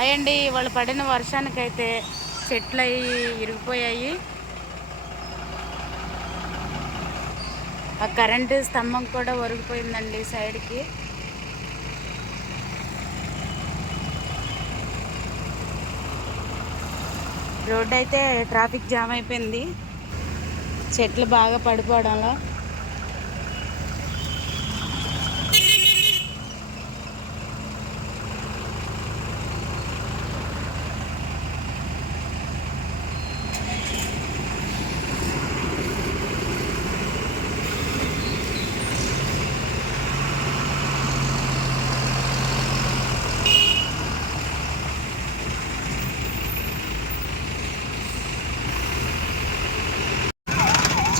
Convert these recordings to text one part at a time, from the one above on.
అయ్యండి వాళ్ళు పడిన వర్షానికైతే చెట్లు అవి ఇరిగిపోయాయి. ఆ కరెంటు స్తంభం కూడా ఒరిగిపోయిందండి సైడ్కి. రోడ్డు అయితే ట్రాఫిక్ జామ్ అయిపోయింది చెట్లు బాగా పడిపోవడంలో.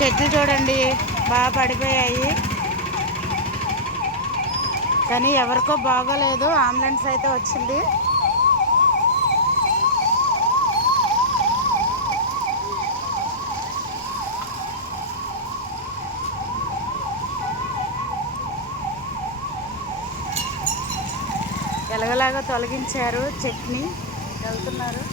చెట్లు చూడండి బాగా పడిపోయాయి, కానీ ఎవరికో బాగోలేదు. అంబులెన్స్ అయితే వచ్చింది. ఎలాగలాగా తొలగించారు, చెట్ని వెళ్తున్నారు.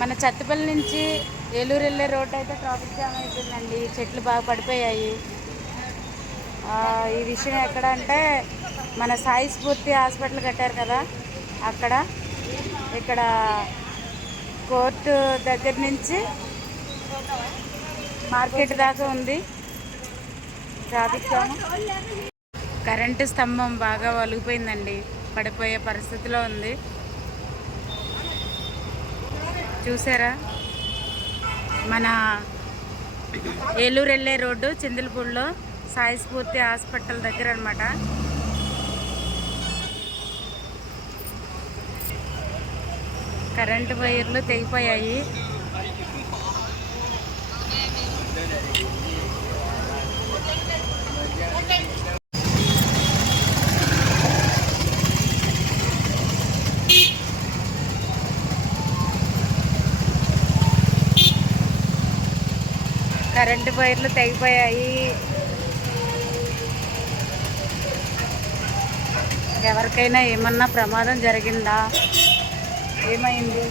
మన చత్తపల్లి నుంచి ఏలూరు వెళ్ళే రోడ్డు అయితే ట్రాఫిక్ జామ్ అయిపోయిందండి. చెట్లు బాగా పడిపోయాయి. ఈ విషయం ఎక్కడ అంటే మన సాయి స్ఫూర్తి హాస్పిటల్ కట్టారు కదా అక్కడ, ఇక్కడ కోర్టు దగ్గర నుంచి మార్కెట్ దాకా ఉంది ట్రాఫిక్ జామ్. కరెంటు స్తంభం బాగా వలిగిపోయిందండి, పడిపోయే పరిస్థితిలో ఉంది. చూసారా, మన ఏలూరు వెళ్ళే రోడ్డు చింతలపూడిలో సాయి స్ఫూర్తి హాస్పిటల్ దగ్గర అనమాట. కరెంటు వైర్లు తెగిపోయాయి. కరెంటు వైర్లు తెగిపోయాయి. ఎవరికైనా ఏమన్నా ప్రమాదం జరిగిందా, ఏమైంది?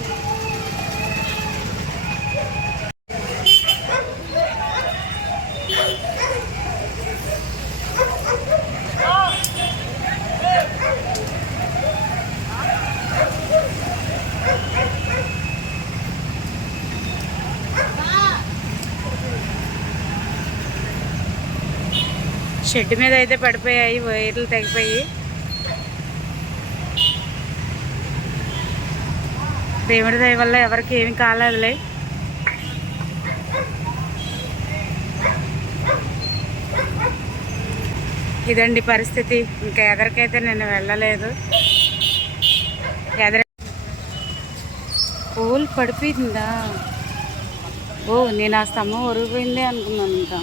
షెడ్ మీద అయితే పడిపోయాయి, వైర్లు తెగిపోయి. దేవుడి దయ వల్ల ఎవరికి ఏమి కాలేదులే. ఇదండి పరిస్థితి. ఇంకా ఎదరికైతే నేను వెళ్ళలేదు. పోల్ పడిపోయిందా? ఓ, నేను ఆ స్తంభం ఒరిగిపోయిందే అనుకున్నాను. ఇంకా